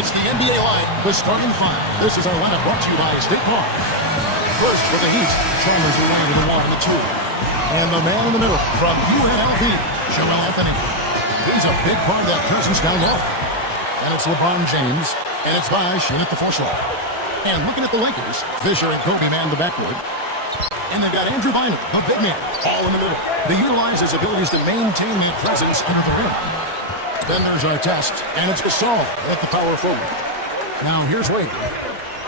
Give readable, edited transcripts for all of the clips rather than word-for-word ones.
It's the NBA Live, the starting five. This is our lineup brought to you by State Farm. First for the Heat, Chalmers around to the 1 and the 2. And the man in the middle from UNLV, Joel Anthony. He's a big part of that presence down low. And it's LeBron James, and it's Bosh in at the 4 slot. And looking at the Lakers, Fisher and Kobe man in the backcourt. And they've got Andrew Bynum, the big man, all in the middle. They utilize his abilities to maintain their presence under the rim. Then there's our test, and it's Gasol at the power forward. Now here's Wade.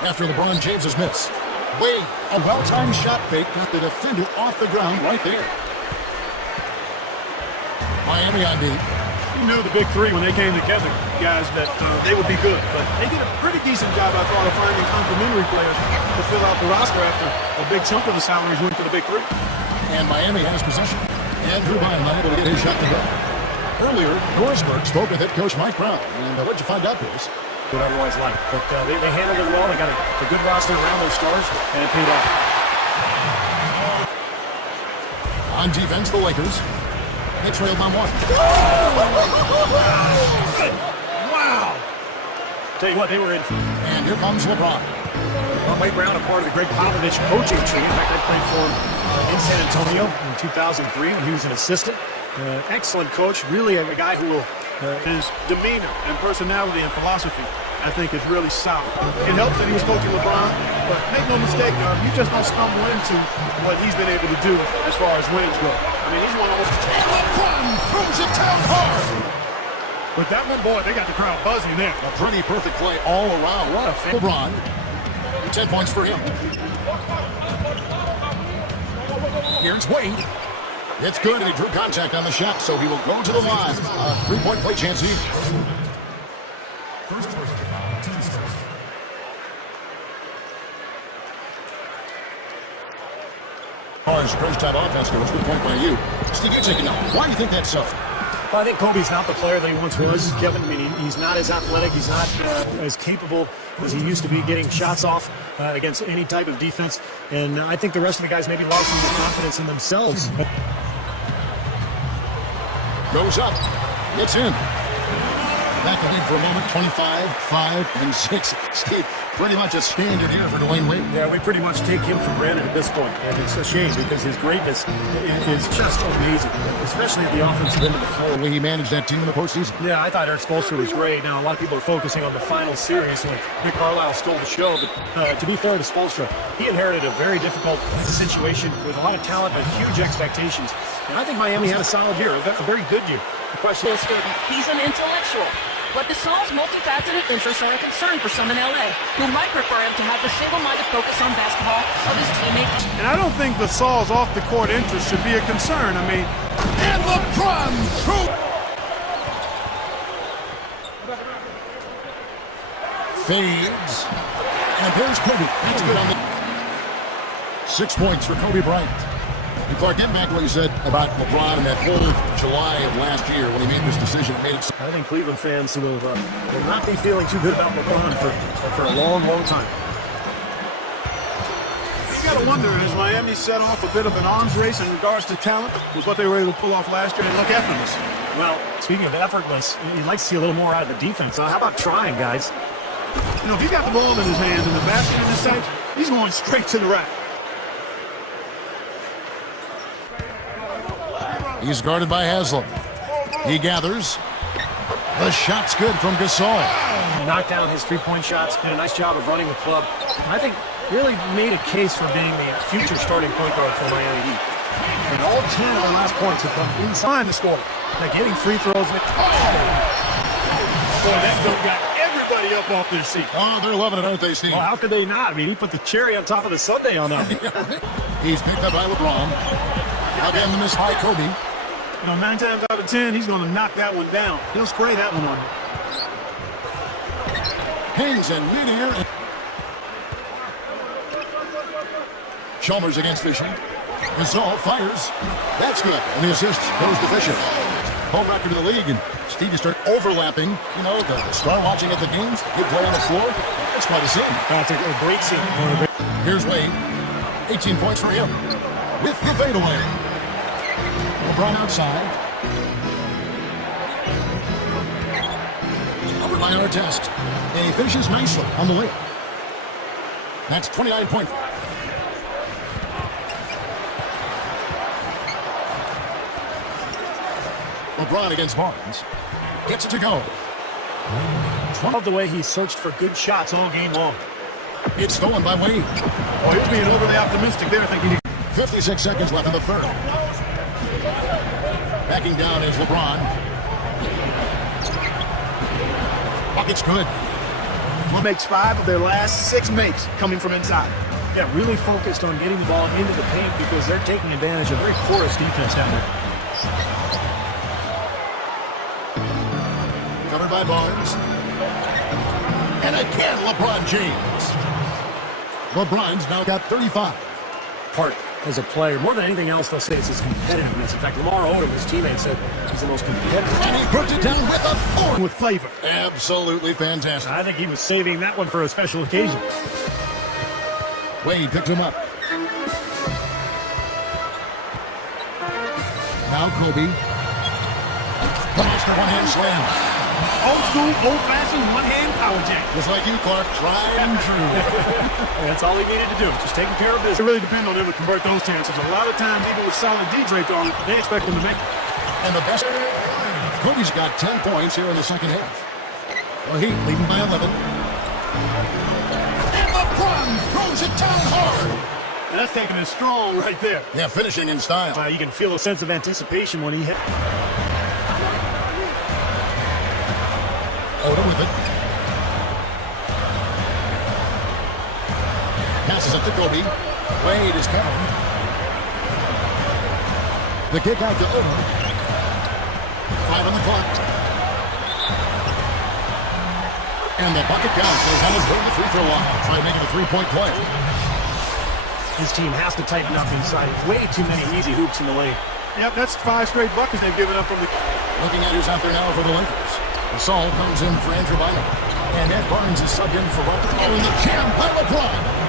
After LeBron James's miss, Wade, a well-timed shot fake, got the defender off the ground right there. Miami on D. You knew the big three when they came together, guys, that they would be good. But they did a pretty decent job, I thought, of finding complementary players to fill out the roster after a big chunk of the salaries went to the big three. And Miami has possession. Andrew Bynum not able to get his shot to go. Earlier, Norrisburg spoke with head coach Mike Brown. And what'd you find out, boys? Would otherwise like. But they handled it well. They got a good roster around those stars, and it paid off. On defense, the Lakers. They trailed by 1. Wow! Tell you what, they were in. And here comes LeBron. Well, Mike Brown, a part of the Greg Popovich coaching tree. In fact, I played for him in San Antonio in 2003 when he was an assistant. Excellent coach, really a guy who will... His demeanor and personality and philosophy, I think, is really solid. It helps that he was coaching LeBron, but make no mistake, you just don't stumble into what he's been able to do as far as wins go. I mean, he's one of those... And LeBron throws it down hard. With that one, boy, they got the crowd buzzing there. A pretty perfect play all around. What a fan. LeBron, 10 points for him. Here's Wade. It's good, and he drew contact on the shot, so he will go to the line. Three-point play chance here. As first time offense goes, good point by you. Steve, you take it now. Why do you think that's so? Well, I think Kobe's not the player that he once was, Kevin. I mean, he's not as athletic. He's not as capable as he used to be getting shots off against any type of defense. And I think the rest of the guys maybe lost some confidence in themselves. Goes up. Gets in. Back to lead for a moment. 25, 5, and 6. Steve, pretty much a standard here for Dwayne Wade. Yeah, we pretty much take him for granted at this point. And it's a shame because his greatness is just amazing, especially at the offensive end of the floor. The way he managed that team in the postseason. Yeah, I thought Eric Spoelstra was great. Now, a lot of people are focusing on the final series when Rick Carlisle stole the show. But to be fair to Spoelstra, he inherited a very difficult situation with a lot of talent but huge expectations. And I think Miami had a solid year, a very good year. The question is, he's an intellectual. But Gasol's multifaceted interests are a concern for some in LA, who might prefer him to have the single-minded focus on basketball of his teammates. And I don't think Gasol's off-the-court interest should be a concern. I mean, and LeBron through. Fades. And there's Kobe. That's good on the 6 points for Kobe Bryant. And Clark, getting back to what you said about LeBron and that whole July of last year when he made this decision, it made it. I think Cleveland fans will not be feeling too good about LeBron for a long, long time. You got to wonder, has Miami set off a bit of an arms race in regards to talent? Was what they were able to pull off last year and look effortless. Well, speaking of effortless, you'd like to see a little more out of the defense. How about trying, guys? You know, if he's got the ball in his hands and the basket in his sight, he's going straight to the rack. He's guarded by Haslam. He gathers. The shot's good from Gasol. Knocked down his three-point shots. Did a nice job of running the club. I think really made a case for being the future starting point guard for Miami Heat. And all 10 of the last points have come inside the score. They're getting free throws. Boy, that dunk got everybody up off their seat. Oh, they're loving it, aren't they, Steve? Well, how could they not? I mean, he put the cherry on top of the sundae on that. He's picked up by LeBron. Again, the miss by Kobe. You know, 9 times out of 10, he's going to knock that one down. He'll spray that one on you. Hangs in midair. Chalmers against Fisher. Gasol fires. That's good. And the assist goes to Fisher. Home record in the league. And Steve, you start overlapping, you know, the star watching at the games. You play on the floor. That's quite a scene. That's a great scene. Here's Wade. 18 points for him. With the fadeaway. LeBron outside. Over by our test. And he finishes nicely on the layup. That's 29 points. LeBron against Barnes. Gets it to go. Love the way he searched for good shots all game long. It's stolen by Wade. Oh, he's being overly optimistic there, thinking 56 seconds left in the third. Backing down is LeBron. Bucket's good. makes 5 of their last 6 makes coming from inside. Yeah, really focused on getting the ball into the paint because they're taking advantage of very porous defense down there. Covered by Barnes. And again, LeBron James. LeBron's now got 35. Part as a player, more than anything else, they'll say it's his competitiveness. In fact, Lamar Odom, his teammate, said he's the most competitive. And he puts it down with a fork. With flavor. Absolutely fantastic. I think he was saving that one for a special occasion. Wade picks him up. Now Kobe. The monster one-hand slam. Old school, old-fashioned, one-hand power jack. Just like you, Clark. Tried and true. That's all he needed to do, just taking care of It business. really depends on him to convert those chances. A lot of times, even with solid D draped on, they expect him to make it. And the best. Kobe's got 10 points here in the second half. The Heat leading by 11. And LeBron throws it down hard. That's taking it strong right there. Yeah, finishing in style. You can feel a sense of anticipation when he hit. Odom with it. Passes it to Kobe. Wade is covering. The kick out to Odom. 5 on the clock. And the bucket counts as Ellis going the free throw line. Try making a three-point play. His team has to tighten up inside. Way too many easy hoops in the lane. Yep, that's 5 straight buckets they've given up from the... Looking at who's out there now for the Lakers. Gasol comes in for Andrew Bynum. And Ed Barnes is subbed in for Robert. Oh, and the jam by LeBron.